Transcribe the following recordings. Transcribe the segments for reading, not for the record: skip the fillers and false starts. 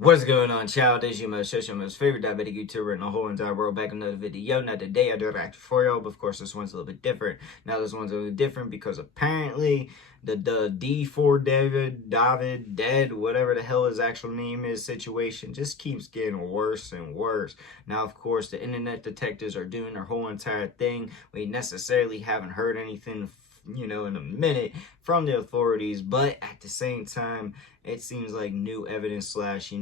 What's going on, child? It's your most favorite diabetic YouTuber in the whole entire world. Back in another video. Now today I do a reaction for y'all, but of course this one's a little bit different. Now this one's a little different because apparently the D4 David dead, whatever the hell his actual name is, situation just keeps getting worse and worse. Now of course the internet detectives are doing their whole entire thing. We necessarily haven't heard anything in a minute from the authorities, but at the same time it seems like new evidence slash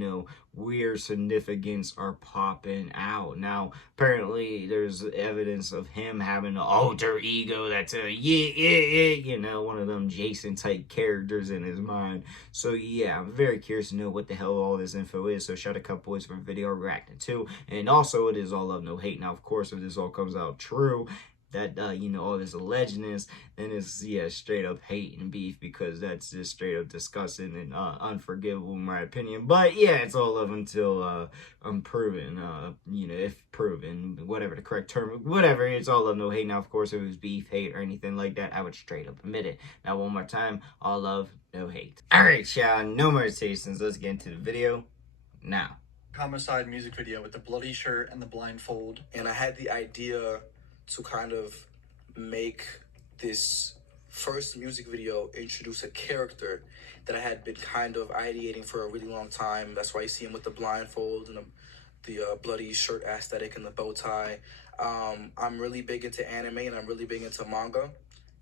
weird significance are popping out. Now apparently there's evidence of him having an alter ego that's one of them Jason type characters in his mind. So yeah, I'm very curious to know what the hell all this info is. So shout out a couple boys for the video reacting to, and also it is all love no hate. Now of course if this all comes out true, that all this allegedness, then it's straight up hate and beef, because that's just straight up disgusting and unforgivable in my opinion. But yeah, it's all love until unproven, if proven, whatever the correct term, whatever, it's all love no hate. Now of course if it was beef, hate, or anything like that, I would straight up admit it. Now one more time, all love no hate. All right, y'all, no more stations, let's get into the video now. Homicide music video with the bloody shirt and the blindfold, and I had the idea to kind of make this first music video introduce a character that I had been kind of ideating for a really long time. That's why you see him with the blindfold and the bloody shirt aesthetic and the bow tie. I'm really big into anime and I'm really big into manga,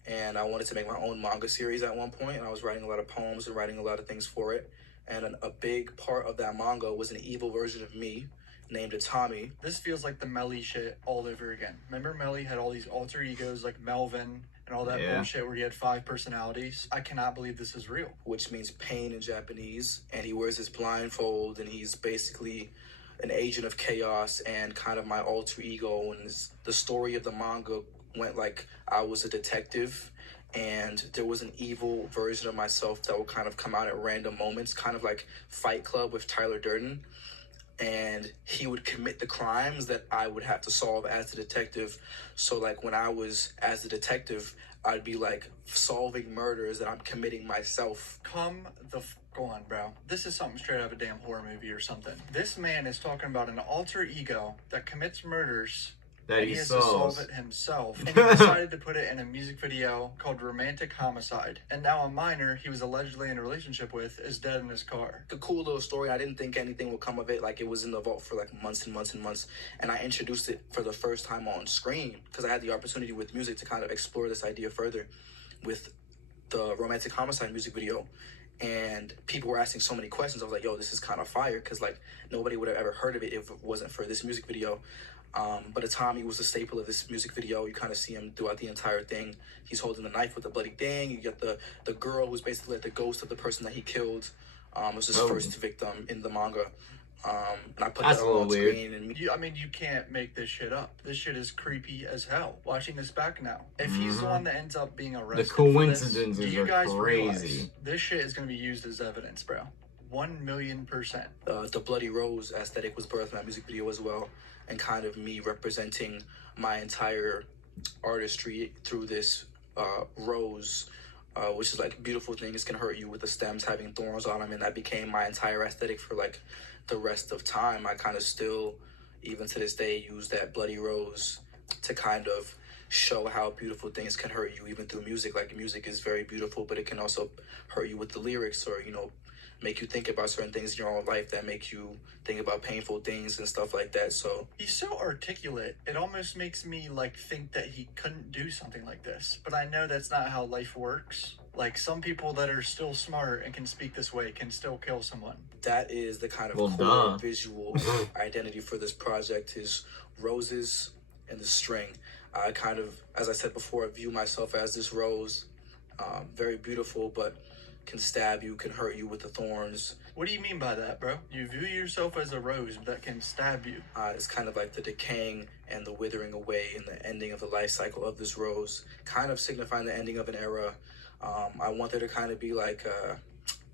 and I wanted to make my own manga series at one point, and I was writing a lot of poems and writing a lot of things for it, and a big part of that manga was an evil version of me named Tommy. This feels like the Melly shit all over again. Remember Melly had all these alter egos like Melvin and all that bullshit where he had 5 personalities? I cannot believe this is real. Which means pain in Japanese, and he wears his blindfold, and he's basically an agent of chaos and kind of my alter ego. And the story of the manga went like I was a detective, and there was an evil version of myself that would kind of come out at random moments, kind of like Fight Club with Tyler Durden. And he would commit the crimes that I would have to solve as a detective. So like when I was as a detective, I'd be like solving murders that I'm committing myself. Go on, bro. This is something straight out of a damn horror movie or something. This man is talking about an alter ego that commits murders that he has to solve it himself, and he decided to put it in a music video called Romantic Homicide. And now a minor he was allegedly in a relationship with is dead in his car. A cool little story. I didn't think anything would come of it. Like, it was in the vault for like months and months and months, and I introduced it for the first time on screen because I had the opportunity with music to kind of explore this idea further with the Romantic Homicide music video. And people were asking so many questions. I was like, yo, this is kind of fire, because like nobody would have ever heard of it if it wasn't for this music video. But Tommy was the staple of this music video. You kind of see him throughout the entire thing. He's holding the knife with the bloody thing. You get the girl who's basically like the ghost of the person that he killed. Was his first victim in the manga. And I put that on screen. And you can't make this shit up. This shit is creepy as hell. Watching this back now, if he's the one that ends up being arrested, the coincidences do you guys are crazy. This shit is going to be used as evidence, bro. 1,000,000%. The Bloody Rose aesthetic was birthed in that music video as well, and kind of me representing my entire artistry through this rose, which is like beautiful things can hurt you, with the stems having thorns on them, and that became my entire aesthetic for like the rest of time. I kind of still, even to this day, use that bloody rose to kind of show how beautiful things can hurt you, even through music. Like, music is very beautiful, but it can also hurt you with the lyrics, or make you think about certain things in your own life that make you think about painful things and stuff like that. So he's so articulate, it almost makes me like think that he couldn't do something like this, but I know that's not how life works. Like, some people that are still smart and can speak this way can still kill someone. That is the kind of core visual identity for this project, is roses and the string. I kind of, as I said before, view myself as this rose, very beautiful, but can stab you, can hurt you with the thorns. What do you mean by that, bro? You view yourself as a rose that can stab you. It's kind of like the decaying and the withering away and the ending of the life cycle of this rose, kind of signifying the ending of an era. I want there to kind of be like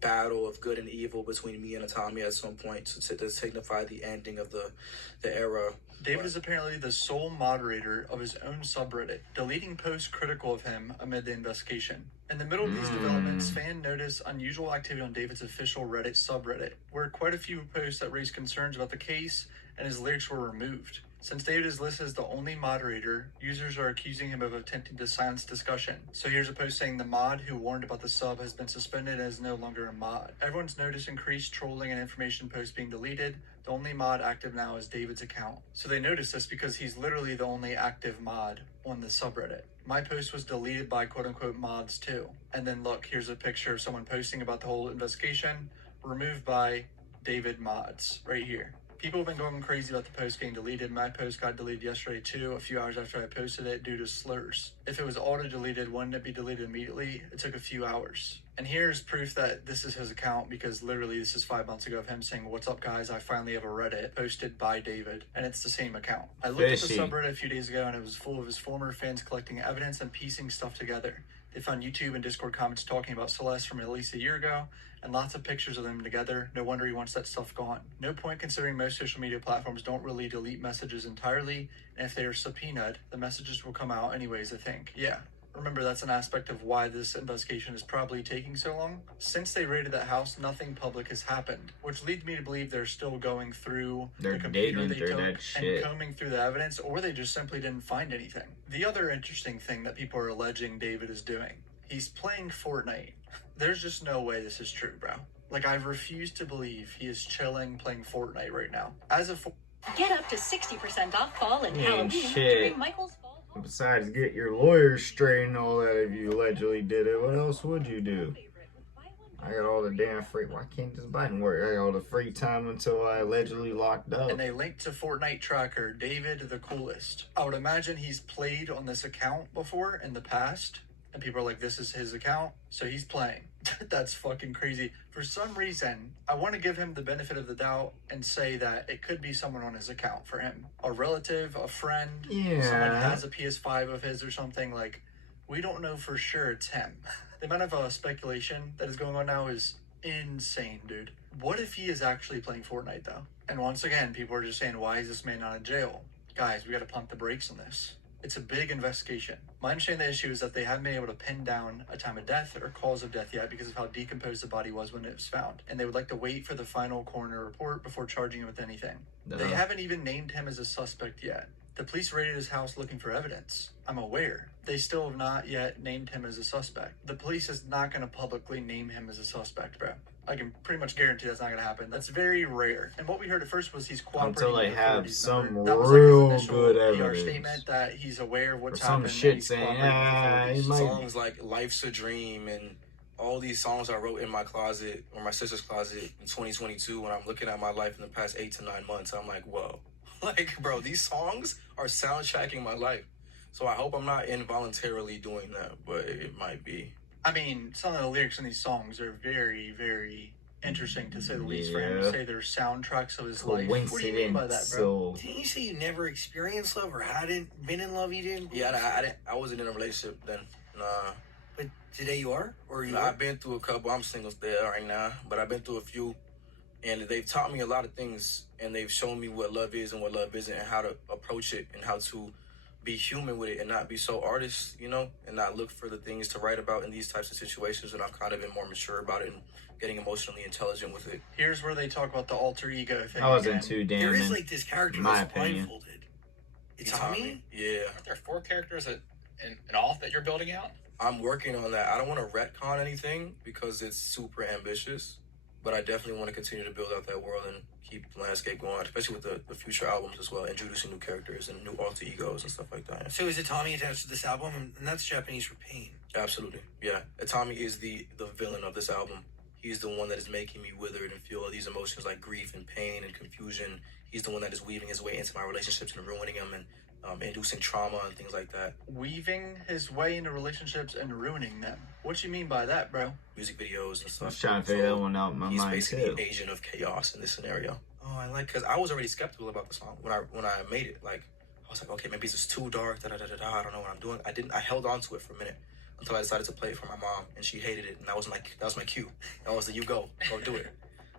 battle of good and evil between me and Tommy at some point to signify the ending of the era. David is apparently the sole moderator of his own subreddit, deleting posts critical of him amid the investigation. In the middle of these developments, fans noticed unusual activity on David's official Reddit subreddit, where quite a few posts that raised concerns about the case and his lyrics were removed. Since David is listed as the only moderator, users are accusing him of attempting to silence discussion. So here's a post saying the mod who warned about the sub has been suspended and is no longer a mod. Everyone's noticed increased trolling and information posts being deleted. The only mod active now is David's account. So they noticed this because he's literally the only active mod on the subreddit. My post was deleted by quote-unquote mods too. And then look, here's a picture of someone posting about the whole investigation, removed by David mods, right here. People have been going crazy about the post getting deleted. My post got deleted yesterday too, a few hours after I posted it due to slurs. If it was auto-deleted, wouldn't it be deleted immediately? It took a few hours. And here's proof that this is his account, because literally this is 5 months ago of him saying, "What's up guys, I finally have a Reddit," posted by David, and it's the same account. I looked at the subreddit a few days ago and it was full of his former fans collecting evidence and piecing stuff together. They found YouTube and Discord comments talking about Celeste from at least a year ago, and lots of pictures of them together. No wonder he wants that stuff gone. No point considering most social media platforms don't really delete messages entirely, and if they are subpoenaed, the messages will come out anyways, I think. Yeah. Remember, that's an aspect of why this investigation is probably taking so long. Since they raided that house, nothing public has happened, which leads me to believe they're still going through the computer they took and combing through the evidence, or they just simply didn't find anything. The other interesting thing that people are alleging David is doing, he's playing Fortnite. There's just no way this is true, bro. Like, I refuse to believe he is chilling playing Fortnite right now. Get up to 60% off fall and Halloween during Michael's Fall. Besides, get your lawyers straight and all that if you allegedly did it. What else would you do? I got all the damn free... Why can't this button work? I got all the free time until I allegedly locked up. And they linked to Fortnite tracker, David the Coolest. I would imagine he's played on this account before in the past. And people are like, this is his account, so he's playing. That's fucking crazy. For some reason, I want to give him the benefit of the doubt and say that it could be someone on his account for him. A relative, a friend, someone has a PS5 of his or something. Like, we don't know for sure it's him. The amount of speculation that is going on now is insane, dude. What if he is actually playing Fortnite, though? And once again, people are just saying, why is this man not in jail? Guys, we got to pump the brakes on this. It's a big investigation. My understanding of the issue is that they haven't been able to pin down a time of death or cause of death yet because of how decomposed the body was when it was found. And they would like to wait for the final coroner report before charging him with anything. They haven't even named him as a suspect yet. The police raided his house looking for evidence. I'm aware. They still have not yet named him as a suspect. The police is not going to publicly name him as a suspect, bro. I can pretty much guarantee that's not going to happen. That's very rare. And what we heard at first was he's cooperating until they have some real good PR evidence. statement that he's aware of what's some happened. Shit saying, he might... Songs like "Life's a Dream" and all these songs I wrote in my closet or my sister's closet in 2022. When I'm looking at my life in the past 8 to 9 months, I'm like, whoa, like, bro, these songs are soundtracking my life. So I hope I'm not involuntarily doing that, but it might be. I mean, some of the lyrics in these songs are very, very interesting, to say the least, for him to say they're soundtracks of his life. What do you mean by that, bro? Didn't you say you never experienced love or hadn't been in love? You didn't? Yeah, I wasn't in a relationship then. Nah. But today you are? Or you I've been through a couple. I'm single there right now, but I've been through a few. And they've taught me a lot of things, and they've shown me what love is and what love isn't, and how to approach it, and how to be human with it and not be so artist, you know, and not look for the things to write about in these types of situations. And I've kind of been more mature about it and getting emotionally intelligent with it. Here's where they talk about the alter ego thing. I wasn't too damn. There is like this character that's blindfolded. It's Tommy? Yeah. Aren't there 4 characters in all that you're building out? I'm working on that. I don't want to retcon anything because it's super ambitious, but I definitely want to continue to build out that world and keep the landscape going, especially with the future albums as well, introducing new characters and new alter egos and stuff like that. So is it Tommy attached to this album? And that's Japanese for pain. Absolutely, yeah. Tommy is the villain of this album. He's the one that is making me withered and feel all these emotions like grief and pain and confusion. He's the one that is weaving his way into my relationships and ruining them and inducing trauma and things like that. Weaving his way into relationships and ruining them. What you mean by that, bro? Music videos and stuff. I was trying to figure that one out in my mind, too. He's basically an agent of chaos in this scenario. Oh, I like, because I was already skeptical about the song when I made it. Like, I was like, okay, maybe it's just too dark, I don't know what I'm doing. I held on to it for a minute. until I decided to play it for my mom, and she hated it, and that was my cue. That was the you go do it.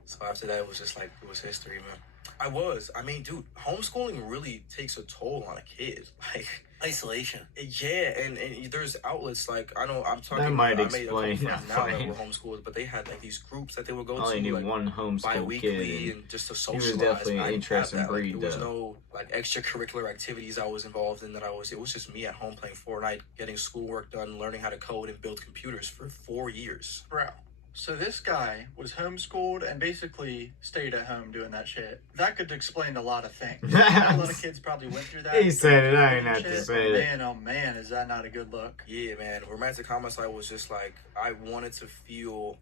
So after that, it was just like, it was history, man. I mean, dude, homeschooling really takes a toll on a kid. Like, isolation. Yeah, and there's outlets like, I know I'm talking. That might I made a couple explain friends now that were homeschooled, but they had like these groups that they would go I only to knew like one homeschool bi-weekly kid. and just to He socialize. was definitely Man, I an didn't have interesting that. Like, breed, there was though. no like extracurricular activities I was involved in. It was just me at home playing Fortnite, getting schoolwork done, learning how to code and build computers for 4 years. Bro. So this guy was homeschooled and basically stayed at home doing that shit. That could explain a lot of things. A lot of kids probably went through that. He said it, I ain't have shit, to say it. Man, oh man, is that not a good look? Yeah, man. Romantic homicide was just like, I wanted to feel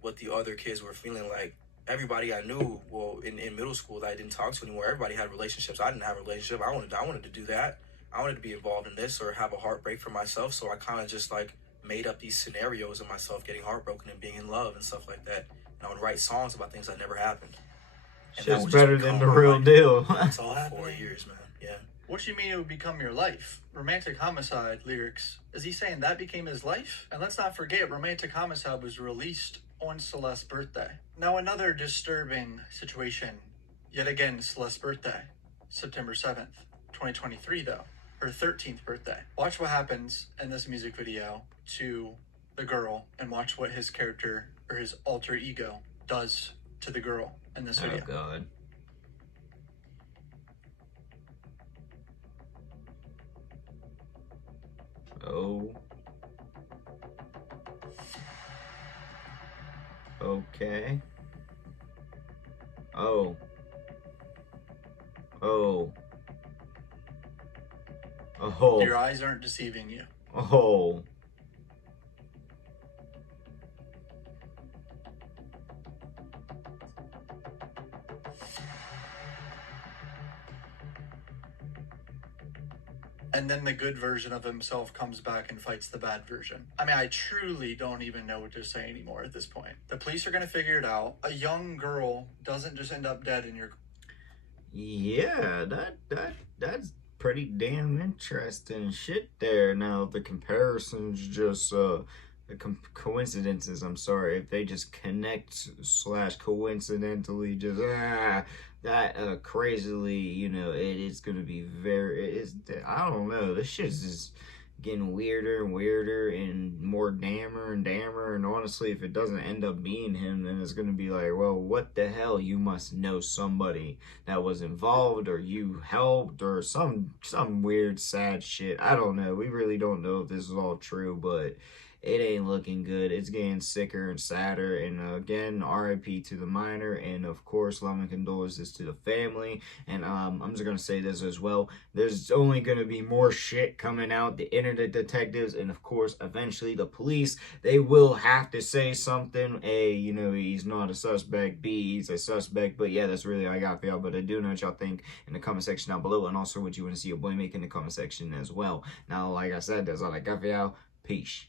what the other kids were feeling like. Everybody I knew, well, in middle school that I didn't talk to anymore, everybody had relationships. I didn't have a relationship. I wanted to do that. I wanted to be involved in this or have a heartbreak for myself. So I kind of just like made up these scenarios of myself getting heartbroken and being in love and stuff like that. And I would write songs about things that never happened. And that Shit's would just better than the become real my- deal. That's all 4 happening. years, man. Yeah. What do you mean it would become your life? Romantic Homicide lyrics. Is he saying that became his life? And let's not forget, Romantic Homicide was released on Celeste's birthday. Now another disturbing situation. Yet again, Celeste's birthday. September 7th, 2023 though. Her 13th birthday. Watch what happens in this music video to the girl and watch what his character or his alter ego does to the girl in this video. Oh, God. Oh. Okay. Oh. Oh. Oh. Your eyes aren't deceiving you. Oh. And then the good version of himself comes back and fights the bad version. I mean, I truly don't even know what to say anymore at this point. The police are going to figure it out. A young girl doesn't just end up dead in your... Yeah, that's pretty damn interesting shit there. Now, the comparisons just, the coincidences, I'm sorry, if they just connect / coincidentally just, that crazily, you know, it is going to be I don't know, this shit's just getting weirder and weirder and more damner and damner, and honestly, if it doesn't end up being him, then it's going to be like, well, what the hell, you must know somebody that was involved, or you helped, or some weird sad shit. I don't know, we really don't know if this is all true, but it ain't looking good. It's getting sicker and sadder. And again, RIP to the minor. And of course, love and condolences to the family. And I'm just going to say this as well. There's only going to be more shit coming out. The internet detectives and of course, eventually the police. They will have to say something. A, you know, he's not a suspect. B, he's a suspect. But yeah, that's really all I got for y'all. But I do know what y'all think in the comment section down below. And also what you want to see your boy make in the comment section as well. Now, like I said, that's all I got for y'all. Peace.